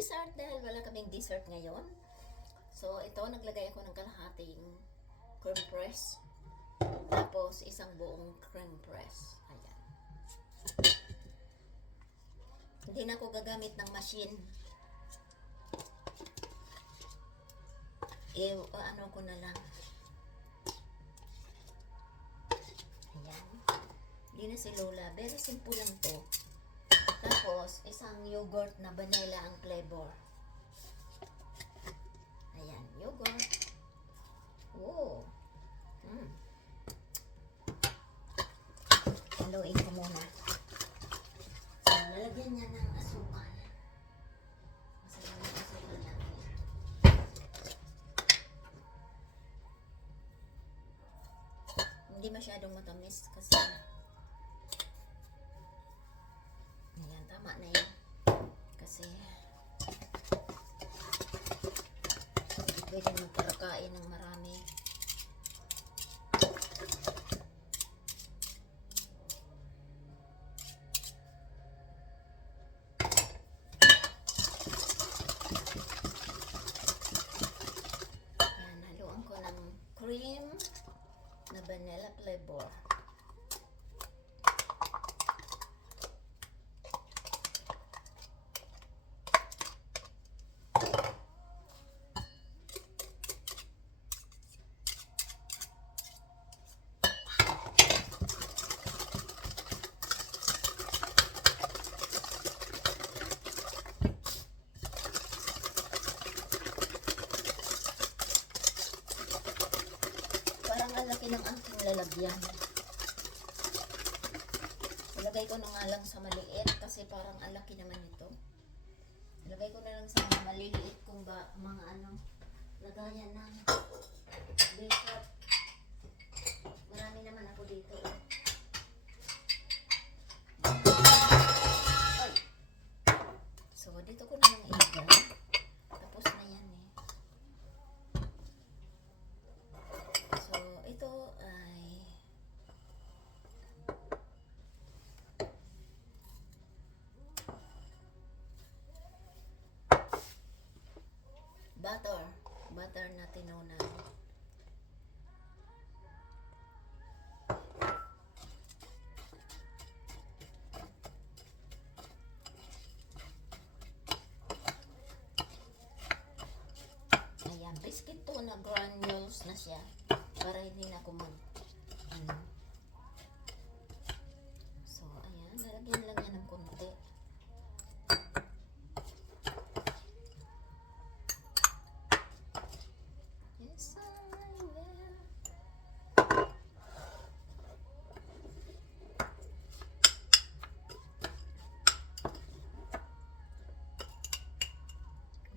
Dessert dahil wala kaming dessert ngayon. So, ito, naglagay ako ng kalahating cream press. Tapos, isang buong cream press. Ayan. Hindi na ako gagamit ng machine. Ano ko na lang. Ayan. Hindi na si Lola. Very simple lang to. Tapos, isang yogurt na vanilla ang flavor. Ayan, yogurt. Oh. Haluin ko muna. So, lalagyan niya ng asukal. Masarap ng asukal natin. Hindi masyadong matamis kasi ayan, tama na yun. Kasi hindi pwede magkarakain ng marami. Ayan, haluan ko ng cream na vanilla flavor. Parang ang laki ng aking lalagyan. Ilagay ko na nga lang sa maliit kasi parang ang laki naman ito. Ilagay ko na lang sa mga maliliit kung ba mga lagayan ng dessert. Marami naman ako dito. Ay. So, dito ko na lang ilagay. Tapos na yan eh. So, ito ay butter na tinunan. Ayan, biscuit to na granules na siya para hindi na ako So, ayan, lalagyan lang yan ng konti. Yes, I will.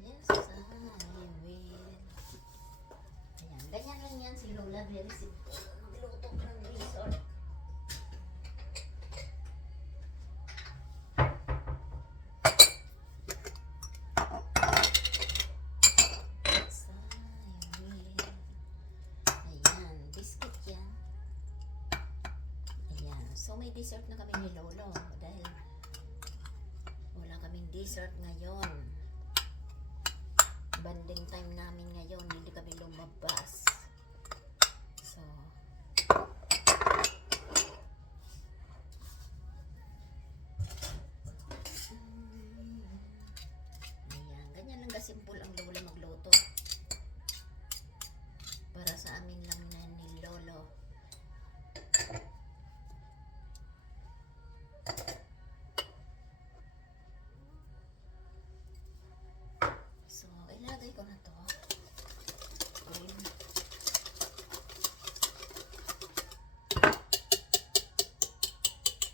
Yes, I will. Ayan, ganyan lang yan si Lola. Very simple. Magluto ng resort. Yes, I will. Ayan, biscuit yan. Ayan, so may dessert na kami ni Lolo dahil wala kaming dessert ngayon. Banding time namin ngayon, hindi kami lumabas. So, ayan, ganyan lang kasimple ang Lola magluto. Para sa amin lang na ni Lolo. So, ilagay ko na to.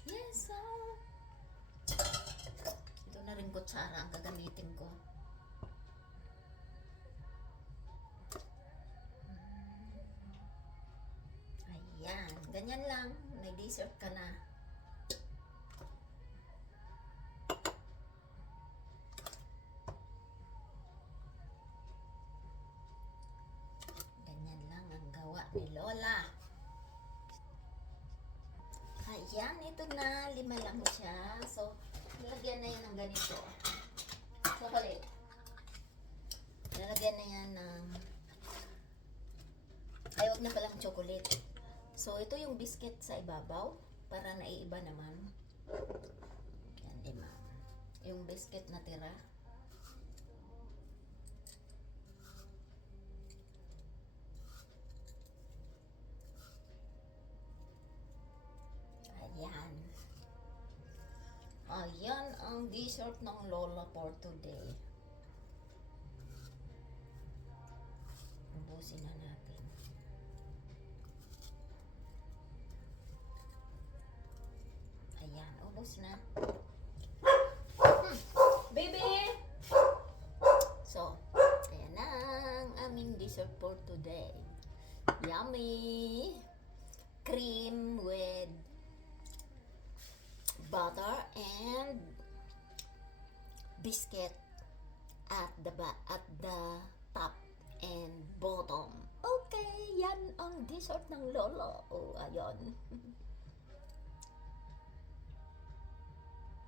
Yes, ito na rin kutsara ang gagamitin ko. Ayan, ganyan lang. May dessert ka na. Ganyan lang ang gawa ni Lola. Ayan, ito na. 5 lang siya. So, nilagyan na yan ng ganito. Chocolate. Lalagyan na yan ng ay, wag na palang chocolate. So, ito yung biscuit sa ibabaw para naiiba naman. Yan, di ba? Yung biscuit na tira. Ayan. Ayan ang dessert ng Lola for today. Ubusin na natin. Ayan, ubos na. Baby! So, ayan na ang aming dessert for today. Yummy! Cream with butter and biscuit at the top and bottom. Okay, yan ang dessert ng Lolo. Oh, ayun.